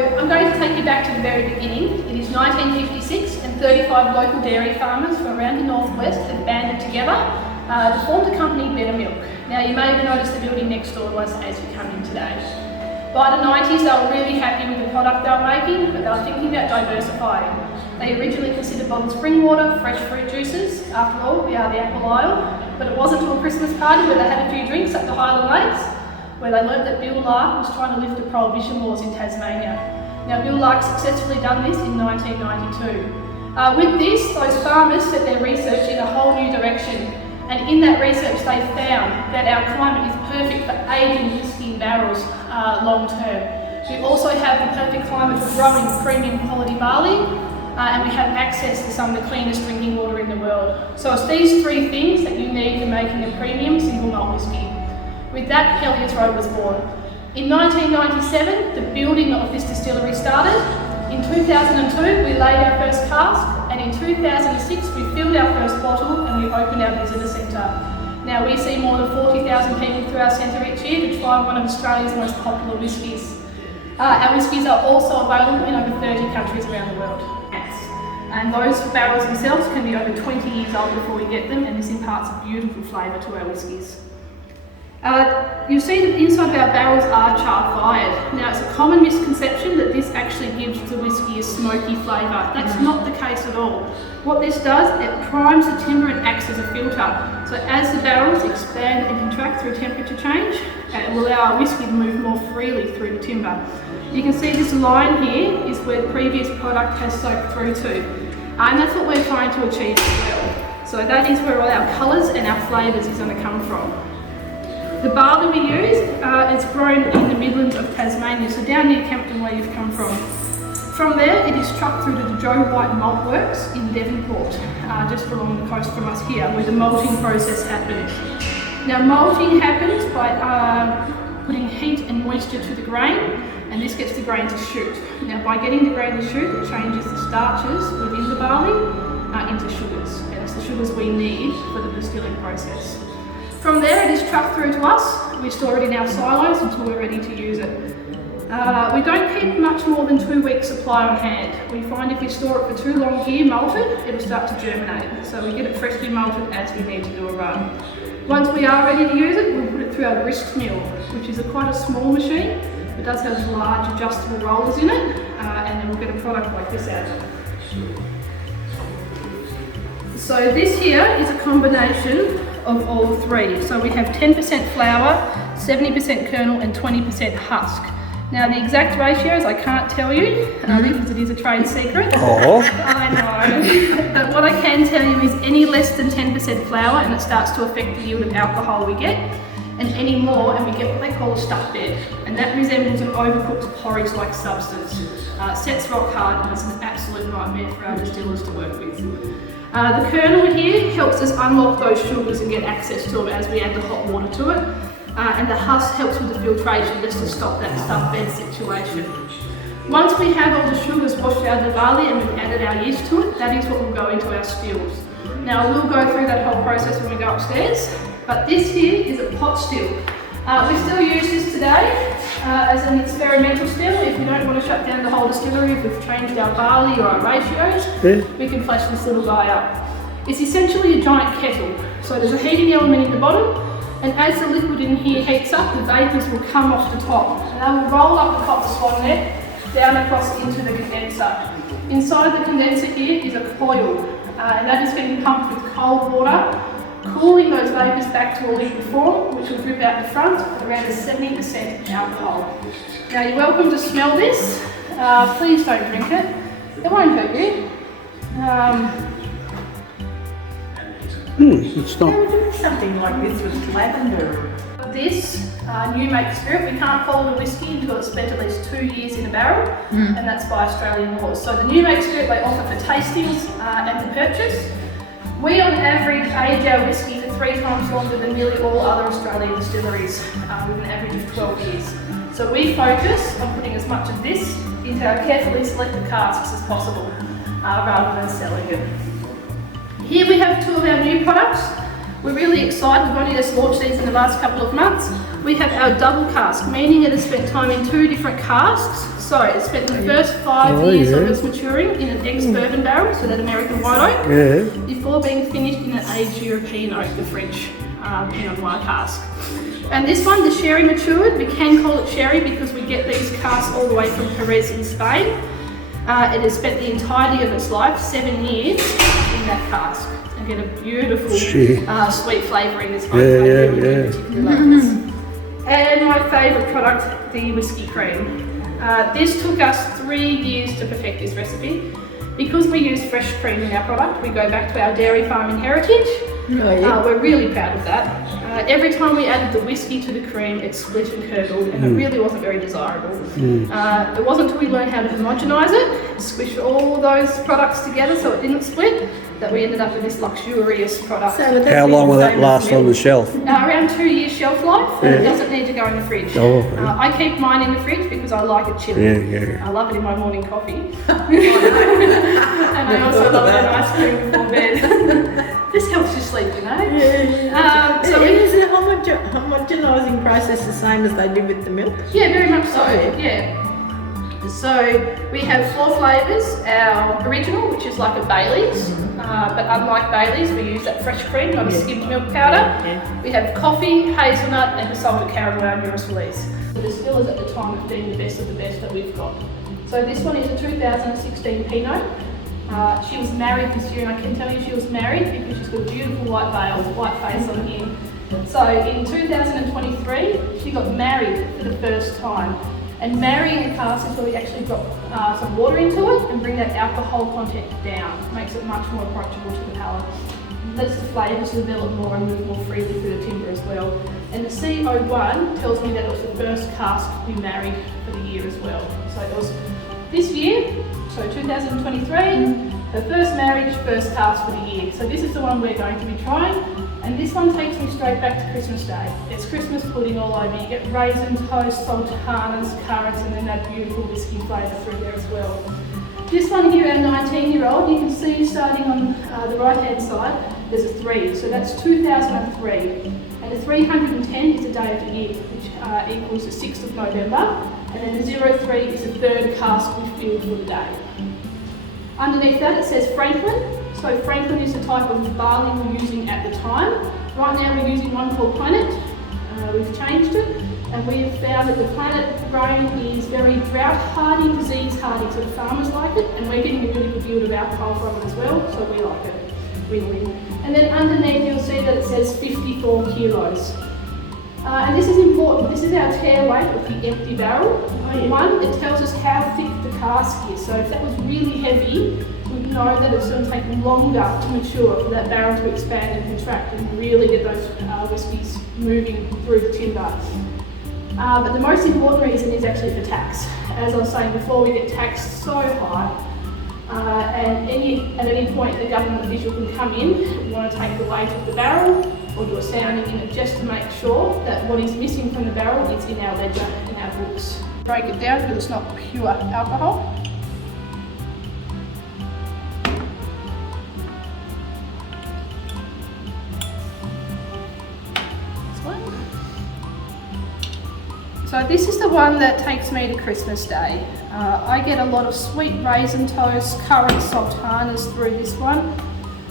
I'm going to take you back to the very beginning. It is 1956 and 35 local dairy farmers from around the northwest had banded together to form the company Better Milk. Now you may have noticed the building next door to us as you come in today. By the 90s they were really happy with the product they were making, but they were thinking about diversifying. They originally considered bottled spring water, fresh fruit juices. After all, we are the apple aisle. But it wasn't until a Christmas party where they had a few drinks up the Highland Lakes where they learned that Bill Lark was trying to lift the prohibition laws in Tasmania. Now Bill Lark successfully done this in 1992. With this, those farmers set their research in a whole new direction, and in that research they found that our climate is perfect for aging whisky in barrels long term. We also have the perfect climate for growing premium quality barley, and we have access to some of the cleanest drinking water in the world. So it's these three things that you need for making a premium single malt whisky. With that, Hellyers Road was born. In 1997, the building of this distillery started. In 2002, we laid our first cask, and in 2006, we filled our first bottle and we opened our visitor centre. Now we see more than 40,000 people through our centre each year to try one of Australia's most popular whiskies. Our whiskies are also available in over 30 countries around the world. And those barrels themselves can be over 20 years old before we get them, and this imparts a beautiful flavour to our whiskies. You'll see that the inside of our barrels are char-fired. Now it's a common misconception that this actually gives the whisky a smoky flavour. That's not the case at all. What this does, it primes the timber and acts as a filter. So as the barrels expand and contract through temperature change, it will allow our whisky to move more freely through the timber. You can see this line here is where the previous product has soaked through to. And that's what we're trying to achieve as well. So that is where all our colours and our flavours is going to come from. The barley we use is grown in the Midlands of Tasmania, so down near Kempton where you've come from. From there it is trucked through to the Joe White Malt Works in Devonport, just along the coast from us here, where the malting process happens. Now malting happens by putting heat and moisture to the grain, and this gets the grain to shoot. Now by getting the grain to shoot, it changes the starches within the barley into sugars, and it's the sugars we need for the distilling process. From there it is trucked through to us. We store it in our silos until we're ready to use it. We don't keep much more than 2 weeks supply on hand. We find if we store it for too long here malted, it'll start to germinate. So we get it freshly malted as we need to do a run. Once we are ready to use it, we'll put it through our grist mill, which is quite a small machine. It does have large adjustable rollers in it, and then we'll get a product like this out of it. So this here is a combination of all three. So we have 10% flour, 70% kernel and 20% husk. Now the exact ratios I can't tell you because it is a trade secret. Oh. I know. But what I can tell you is any less than 10% flour and it starts to affect the yield of alcohol we get, and any more and we get what they call a stuck bed, and that resembles an overcooked porridge-like substance. Sets rock hard and it's an absolute nightmare for our distillers to work with. The kernel here helps us unlock those sugars and get access to them as we add the hot water to it. And the husk helps with the filtration just to stop that stuck bed situation. Once we have all the sugars washed out of the barley and we've added our yeast to it, that is what will go into our stills. Now we'll go through that whole process when we go upstairs, but this here is a pot still. We still use this today as an experimental still. If we don't want to shut down the whole distillery, if we've changed our barley or our ratios, we can flash this little guy up. It's essentially a giant kettle. So there's a heating element in the bottom, and as the liquid in here heats up, the vapours will come off the top, and they will roll up the top of the swan net, down across into the condenser. Inside the condenser here is a coil, and that is getting pumped with cold water, cooling those vapours back to a liquid form, which will drip out the front at around a 70% alcohol. Now you're welcome to smell this. Please don't drink it. It won't hurt you. It's not. Something like this with lavender. This new make spirit, we can't follow the whisky until it's spent at least 2 years in a barrel, and that's by Australian laws. So the new make spirit they offer for tastings and to purchase. We on average age our whisky for 3 times longer than nearly all other Australian distilleries, with an average of 12 years. So we focus on putting as much of this into our carefully selected casks as possible, rather than selling it. Here we have 2 of our new products. We're really excited, we've only just launched these in the last couple of months. We have our double cask, meaning it has spent time in 2 different casks. So it spent the first 5 years of its maturing in an ex-bourbon barrel, so that American white oak, before being finished in an aged European oak, the French Pinot Noir cask. And this one, the sherry matured. We can call it sherry because we get these casks all the way from Jerez in Spain. It has spent the entirety of its life, 7 years, in that cask. And get a beautiful sweet flavour in this one. And my favourite product, the whiskey cream. This took us 3 years to perfect this recipe. Because we use fresh cream in our product, we go back to our dairy farming heritage. We're really proud of that. Every time we added the whiskey to the cream, it split and curdled, and it really wasn't very desirable. It wasn't until we learned how to homogenise it, squish all those products together so it didn't split, that we ended up with this luxurious product. So how long will that last on the shelf? Around 2 years shelf life, and it doesn't need to go in the fridge. I keep mine in the fridge because I like it chilled. I love it in my morning coffee. And I also love an ice cream before bed. This helps you sleep, you know. So is the homogenising process the same as they do with the milk? Yeah, very much so. So we have 4 flavours. Our original, which is like a Baileys, but unlike Baileys, we use that fresh cream, not a skimmed milk powder. We have coffee, hazelnut, and salted caramel and Eurus Felice. The distillers at the time have been the best of the best that we've got. So this one is a 2016 Pinot. She was married this year, and I can tell you she was married because she's got beautiful white veils, white face on here. So in 2023, she got married for the first time. And marrying a cask is where we actually drop some water into it and bring that alcohol content down. Makes it much more approachable to the palate. Lets the flavours develop more and move more freely through the timber as well. And the C01 tells me that it was the first cask we married for the year as well. So it was this year, so 2023, her first marriage, first cask for the year. So this is the one we're going to be trying. And this one takes me straight back to Christmas Day. It's Christmas pudding all over. You get raisin, toast, sultanas, currants, and then that beautiful whiskey flavour through there as well. This one here, our 19-year-old, you can see starting on the right-hand side, there's a 3. So that's 2003. And the 310 is the day of the year, which equals the 6th of November. And then the 03 is the 3rd cask we filled for the day. Underneath that it says Franklin. So Franklin is the type of barley we're using at the time. Right now we're using one called Planet. We've changed it, and we have found that the Planet grain is very drought hardy, disease hardy, so the farmers like it, and we're getting a really good yield of alcohol from it as well, so we like it. Win-win. And then underneath you'll see that it says 54 kilos. And this is important. This is our tear weight of the empty barrel. One, it tells us how thick the cask is. So if that was really heavy, we'd know that it's going to take longer to mature for that barrel to expand and contract and really get those whiskies moving through the timber. But the most important reason is actually for tax. As I was saying before, we get taxed so high. And at any point the government official can come in and want to take the weight of the barrel or do a sounding in it just to make sure that what is missing from the barrel is in our ledger, in our books. Break it down because it's not pure alcohol. So this is the one that takes me to Christmas Day. I get a lot of sweet raisin toast, currant, sultanas through this one.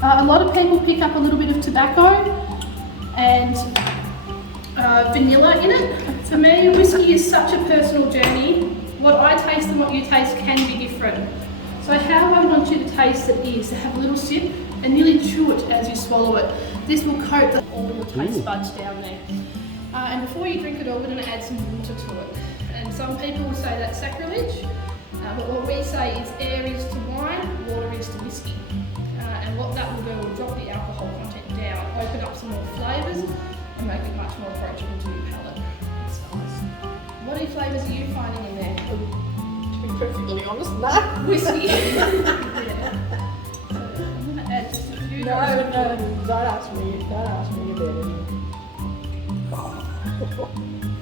A lot of people pick up a little bit of tobacco and vanilla in it. For me, whiskey is such a personal journey. What I taste and what you taste can be different. So how I want you to taste it is to have a little sip and nearly chew it as you swallow it. This will coat all your taste buds down there. And before you drink it all, we're going to add some water to it. And some people will say that's sacrilege, but what we say is air is to wine, water is to whiskey. And what that will do will drop the alcohol content down, open up some more flavours, and make it much more approachable to your palate. It's nice. What flavours are you finding in there? To be perfectly honest, no. Whiskey. Yeah. So I'm going to add just a few. No, don't ask me about it.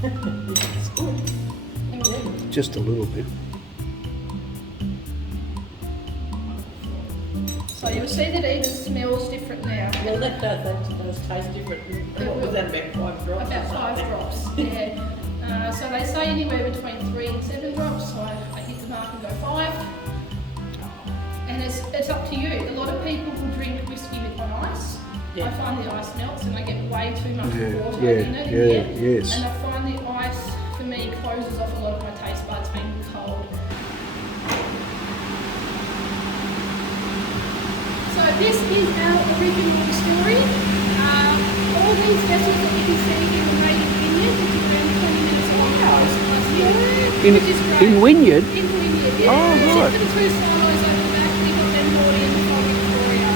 It's good. Just a little bit. So you'll see that it even smells different now. Well, that does taste different. What was that, about 5 drops? About 5 drops, yeah. So they say anywhere between 3 and 7 drops, so I hit the mark and go 5. And it's up to you. A lot of people will drink whiskey on ice. Yeah. I find the ice melts and I get way too much water yeah, in it in the end. yes. And I find the ice, for me, closes off a lot of my taste buds being cold. So this is our original distillery. All these vessels that you can see in the Rated Vineyard, which is around 20 minutes long coast plus here, which is great. In Wynyard? In Wynyard, yeah. Oh, right. Except for the 2 silos over the back, we've got them Burnie and from Victoria.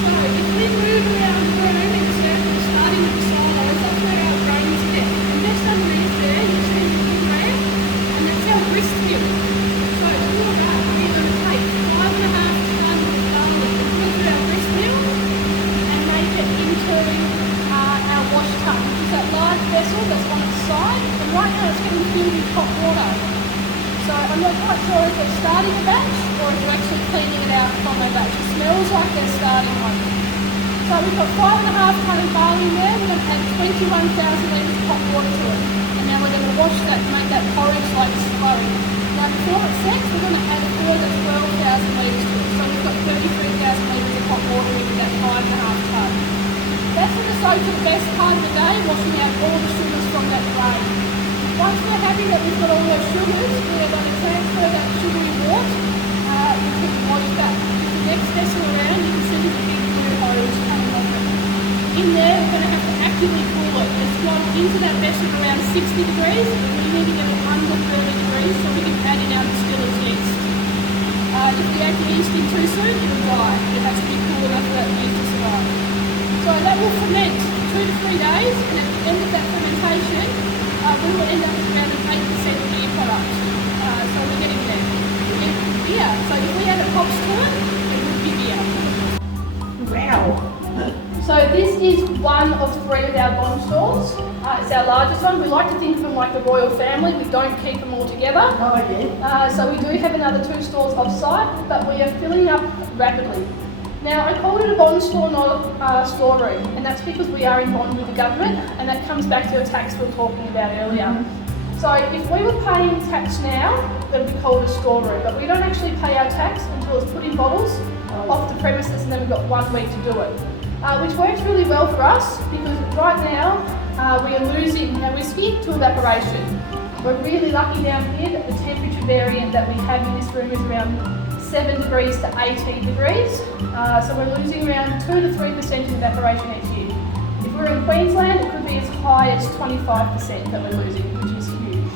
So if we move around the room in the circle, starting with the silos, that's where our grains get. And just underneath there, you see the big ram, and that's our grist mill. So all of that, we're going to take 5.5 tons of barley and put it through our grist mill and make it into our wash tub, which is that large vessel that's on its side. And right now it's getting filled with hot water. So I'm not quite sure if they're starting a batch or if they're actually cleaning it out from a batch. It smells like they're starting one. So we've got 5.5 tonne of barley in there. We're going to add 21,000 litres of hot water to it. And now we're going to wash that to make that porridge like slurry. Now before it sets, we're going to add a further 12,000 litres to it. So we've got 33,000 litres of hot water in that 5.5 tonne. That's going to soak for the best part of the day, washing out all the sugars from that grain. Once we're happy that we've got all those sugars, we're going to transfer that sugary wort into the wash back. The next vessel around, you can see the big blue hose coming off it. In there, we're going to have to actively cool it. It's gone into that vessel around 60 degrees, and we need to get it under 30 degrees so we can add in our distiller's yeast. If we add the yeast in too soon, it'll die. It has to be cool enough for that yeast to survive. So that will ferment 2 to 3 days, and at the end of that fermentation, we will end up with around an 8% beer product. So we're getting there. We're getting beer. So if we add a hops to it, it would be beer. Wow. So this is one of 3 of our bond stalls. It's our largest one. We like to think of them like the royal family. We don't keep them all together. Oh, yeah. So we do have another 2 stalls off-site, but we are filling up rapidly. Now, I called it a bond store, not a storeroom, and that's because we are in bond with the government, and that comes back to the tax we were talking about earlier. So if we were paying tax now, that would be called a storeroom, but we don't actually pay our tax until it's put in bottles off the premises, and then we've got 1 week to do it. Which works really well for us, because right now we are losing our whiskey to evaporation. We're really lucky down here that the temperature variant that we have in this room is around 7 degrees to 18 degrees. So we're losing around 2 to 3% of evaporation each year. If we're in Queensland, it could be as high as 25% that we're losing, which is huge.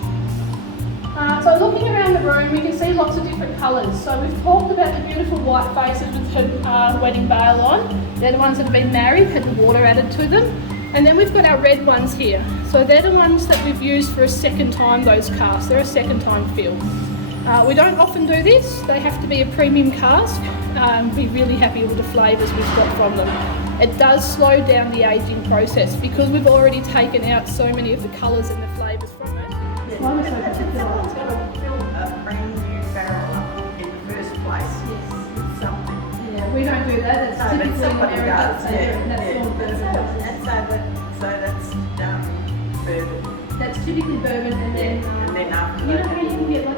So looking around the room, we can see lots of different colours. So we've talked about the beautiful white faces with the wedding veil on. They're the ones that have been married, had the water added to them. And then we've got our red ones here. So they're the ones that we've used for a second time, those casks. They're a second time fill. We don't often do this. They have to be a premium cask. We're really happy with the flavours we've got from them. It does slow down the aging process because we've already taken out so many of the colours and the flavours from it. Someone's got to fill a brand new barrel up in the first place. Yes. With something. Yeah, we don't do that. It's No, but typically somebody does. So that's bourbon. bourbon. That's typically bourbon, and then after you know that. how you can get like